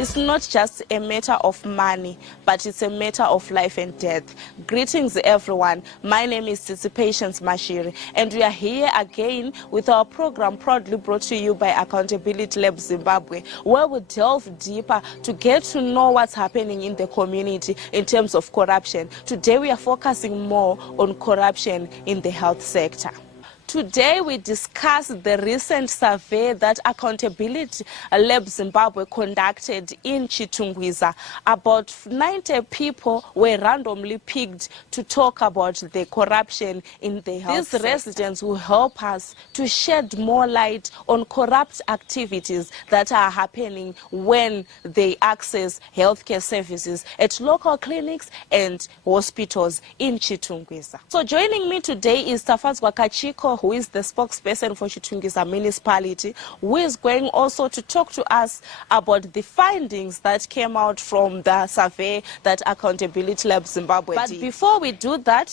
It's not just a matter of money, but it's a matter of life and death. Greetings everyone, my name is Patience Mashiri, and we are here again with our program proudly brought to you by Accountability Lab Zimbabwe, where we delve deeper to get to know what's happening in the community in terms of corruption. Today we are focusing more on corruption in the health sector. Today we discuss the recent survey that Accountability Lab Zimbabwe conducted in Chitungwiza. About 90 people were randomly picked to talk about the corruption in the health sector. These residents will help us to shed more light on corrupt activities that are happening when they access healthcare services at local clinics and hospitals in Chitungwiza. So joining me today is Chitungwiza, who is the spokesperson for Chitungwiza municipality, who is going also to talk to us about the findings that came out from the survey that Accountability Lab Zimbabwe did. But before we do that,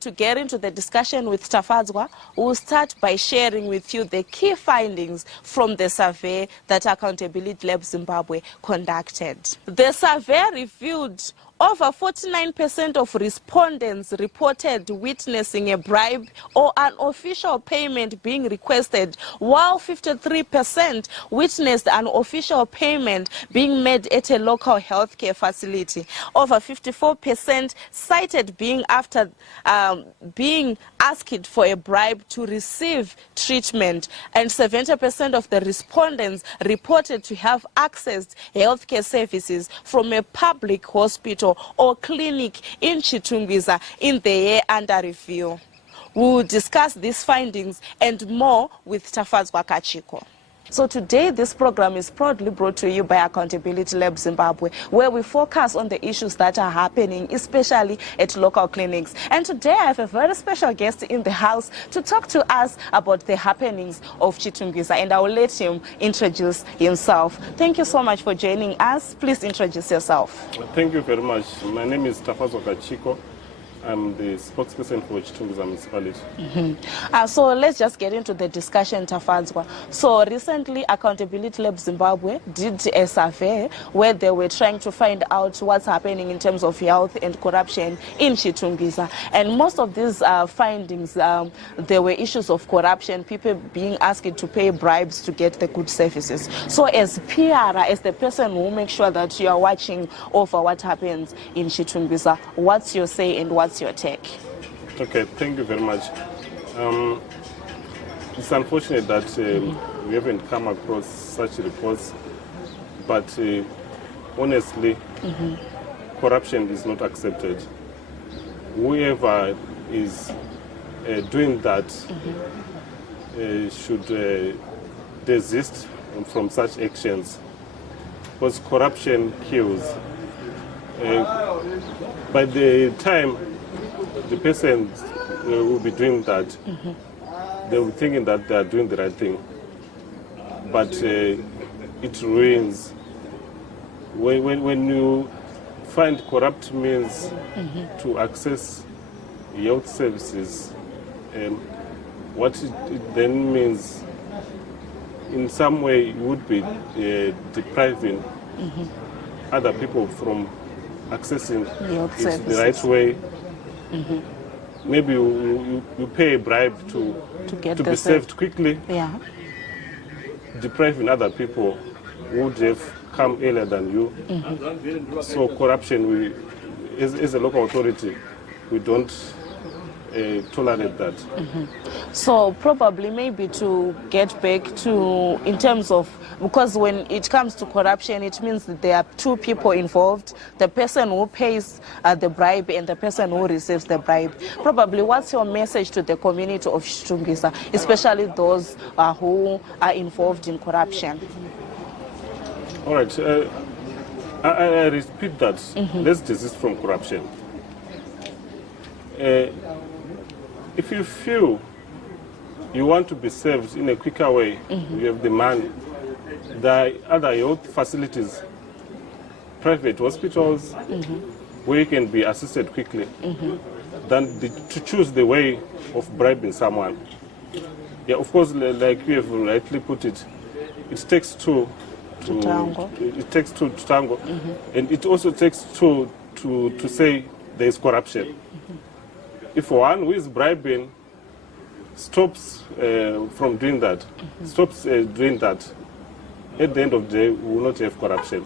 to get into the discussion with Tafadzwa, we'll start by sharing with you the key findings from the survey that Accountability Lab Zimbabwe conducted. The survey revealed over 49% of respondents reported witnessing a bribe or an official payment being requested, while 53% witnessed an official payment being made at a local healthcare facility. Over 54% cited being asked for a bribe to receive treatment, and 70% of the respondents reported to have accessed healthcare services from a public hospital or clinic in Chitungwiza in the year under review. We will discuss these findings and more with Tafadzwa Kachiko. So today this program is proudly brought to you by Accountability Lab Zimbabwe, where we focus on the issues that are happening, especially at local clinics. And today I have a very special guest in the house to talk to us about the happenings of Chitungwiza, and I will let him introduce himself. Thank you so much for joining us. Please introduce yourself. Thank you very much. My name is Tafadzwa Kachiko. I'm the spokesperson for Chitungwiza municipality. So let's just get into the discussion, Tafadzwa. So recently, Accountability Lab Zimbabwe did a survey where they were trying to find out what's happening in terms of health and corruption in Chitungwiza. And most of these findings, there were issues of corruption, people being asked to pay bribes to get the good services. So as PR, as the person who makes sure that you are watching over what happens in Chitungwiza, what's your say and what's your take? Okay, thank you very much. It's unfortunate that we haven't come across such reports, but honestly, corruption is not accepted. Whoever is doing that should desist from such actions, because corruption kills. By the time the person will be doing that, they will be thinking that they are doing the right thing, but it ruins. When you find corrupt means to access health services, what it then means, in some way, you would be depriving other people from accessing it the right way. Maybe you pay a bribe to be served quickly, depriving other people who would have come earlier than you. So corruption, as a local authority, we don't tolerate that. So probably maybe to get back to, in terms of, because when it comes to corruption, it means that there are two people involved, the person who pays the bribe and the person who receives the bribe. Probably what's your message to the community of Chitungwiza, especially those who are involved in corruption? All right, I repeat that. Let's desist from corruption. If you feel you want to be served in a quicker way, you have the money, there are other health facilities, private hospitals, where you can be assisted quickly, than to choose the way of bribing someone. Yeah, of course, like you have rightly put it, it takes two tango. It takes two to tango, and it also takes two to say there is corruption. If one who is bribing stops from doing that, stops doing that, at the end of the day, we will not have corruption.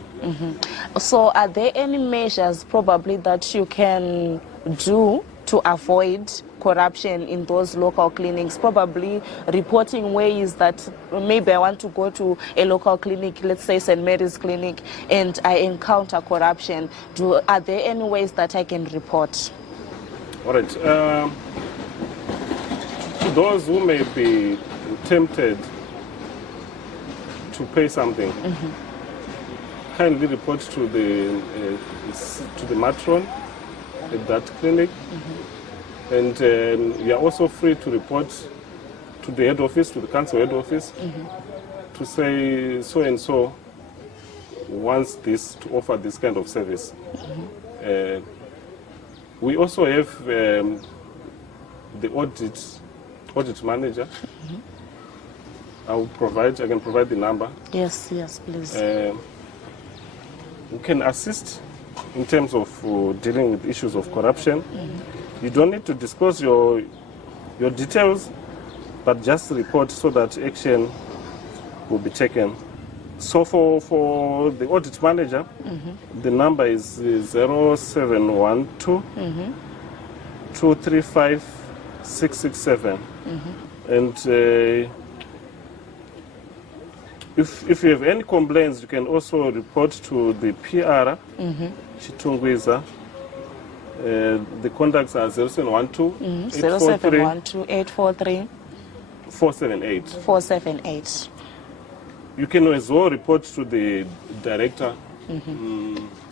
So are there any measures probably that you can do to avoid corruption in those local clinics? Probably reporting ways that maybe I want to go to a local clinic, let's say St. Mary's Clinic, and I encounter corruption. Are there any ways that I can report? All right. To those who may be tempted to pay something, kindly report to the matron at that clinic, and you are also free to report to the head office, to the council head office, to say so and so wants this to offer this kind of service. We also have the audit manager. I can provide the number. Yes, please. Who can assist in terms of dealing with issues of corruption. You don't need to disclose your details, but just report so that action will be taken. So for the audit manager, the number is 0712 235 667. And if you have any complaints, you can also report to the PR, Chitungwiza. The contacts are 0712 843 478. You can as well report to the director,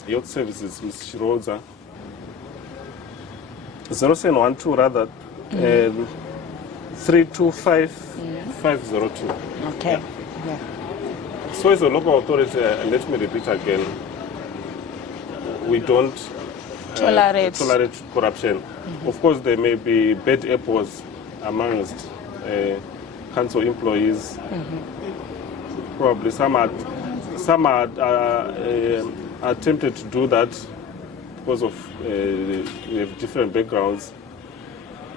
Health Services, Ms. Shiroza. 0712 rather, 325 502. Okay. Yeah. So as a local authority, let me repeat again, we don't tolerate corruption. Of course, there may be bad apples amongst council employees. Probably some are tempted to do that because of we have different backgrounds.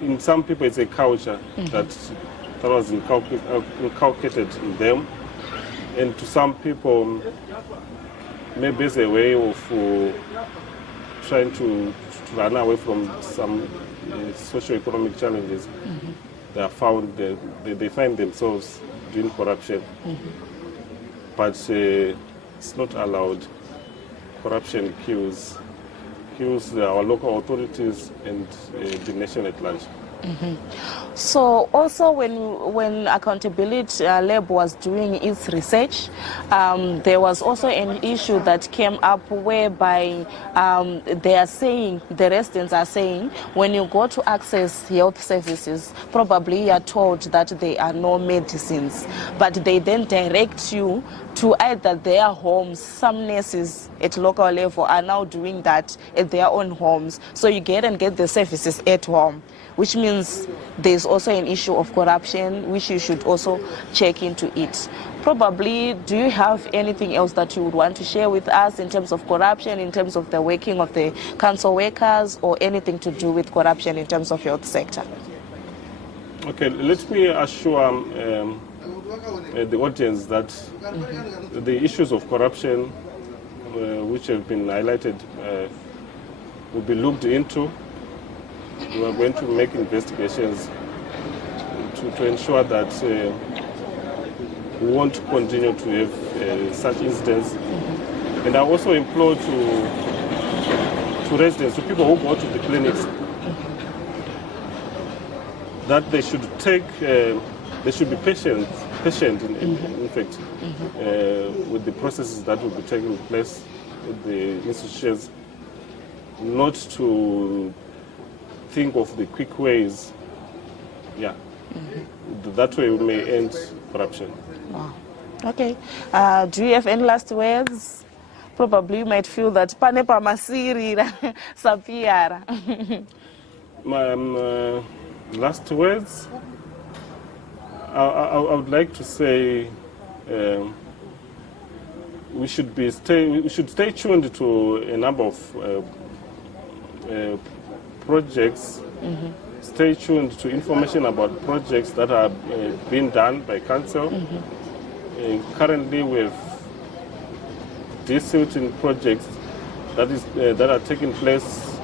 In some people, it's a culture that was inculcated in them, and to some people, maybe it's a way of trying to run away from some socio-economic challenges. They are found they find themselves doing corruption, but it's not allowed. Corruption kills our local authorities and the nation at large. So also when Accountability Lab was doing its research, there was also an issue that came up whereby the residents are saying when you go to access health services, probably you are told that there are no medicines, but they then direct you to either their homes. Some nurses at local level are now doing that at their own homes, so you get the services at home, which means there's also an issue of corruption, which you should also check into it. Probably, do you have anything else that you would want to share with us in terms of corruption, in terms of the working of the council workers, or anything to do with corruption in terms of health sector? Okay, let me assure the audience that the issues of corruption which have been highlighted will be looked into. We are going to make investigations to ensure that we won't continue to have such incidents. And I also implore to residents, to people who go to the clinics, that they should be patient in fact, with the processes that will be taking place with the institutions, not to think of the quick ways. That way we may end corruption. Wow. Okay. Do you have any last words? Probably you might feel that panepa masiri sapiara. My last words, I would like to say we should stay tuned to a number of projects. Stay tuned to information about projects that are being done by council. Currently, we've certain projects that are taking place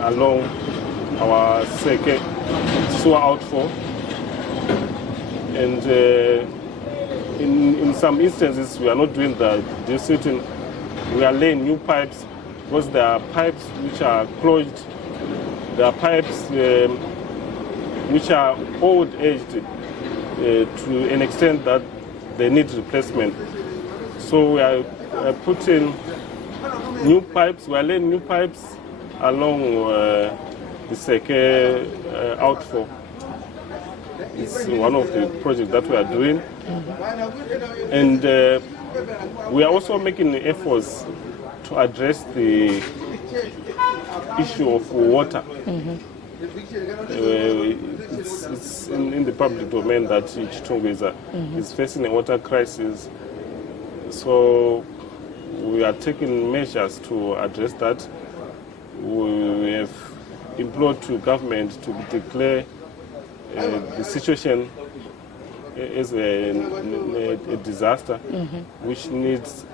along our Seke sewer outfall, and in some instances we are not doing the desilting. We are laying new pipes because there are pipes which are clogged. There are pipes which are old-aged to an extent that they need replacement. So we are putting new pipes. We are laying new pipes along the Seke outfall. It's one of the projects that we are doing. And we are also making efforts to address the issue of water. It's in the public domain that Chitungwiza is facing a water crisis. So we are taking measures to address that. We have implored to government to declare the situation as a disaster, which needs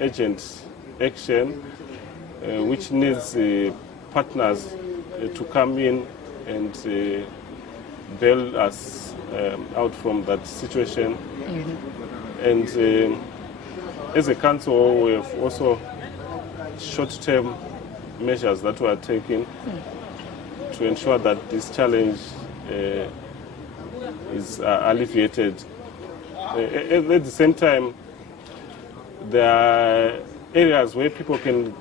urgent action, which needs partners to come in and bail us out from that situation. And as a council, we have also short-term measures that we are taking to ensure that this challenge is alleviated. At the same time, there are areas where people can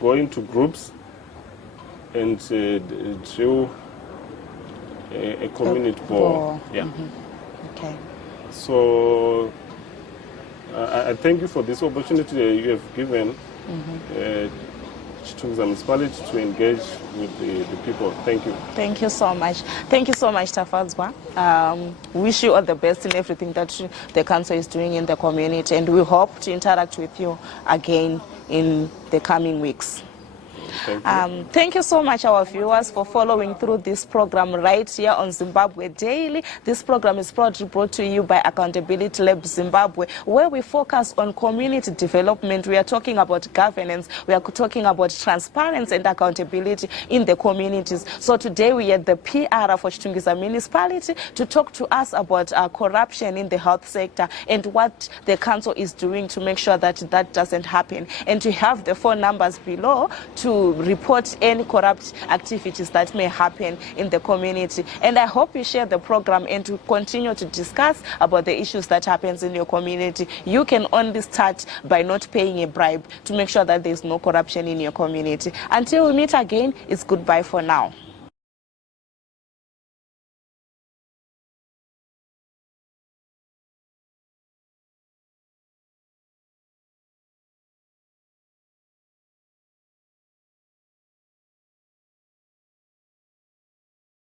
go into groups and drill a community bore. Yeah. Okay. So I thank you for this opportunity you have given Chitungwiza municipality to engage with the people. Thank you. Thank you so much. Thank you so much, Tafadzwa. Wish you all the best in everything that the council is doing in the community, and we hope to interact with you again in the coming weeks. Thank you so much, our viewers, for following through this program right here on Zimbabwe Daily. This program is proudly brought to you by Accountability Lab Zimbabwe, where we focus on community development. We are talking about governance. We are talking about transparency and accountability in the communities. So today we had the PR for Chitungwiza municipality to talk to us about corruption in the health sector and what the council is doing to make sure that that doesn't happen. And to have the phone numbers below to report any corrupt activities that may happen in the community. And I hope you share the program and to continue to discuss about the issues that happens in your community. You can only start by not paying a bribe to make sure that there's no corruption in your community. Until we meet again, it's goodbye for now.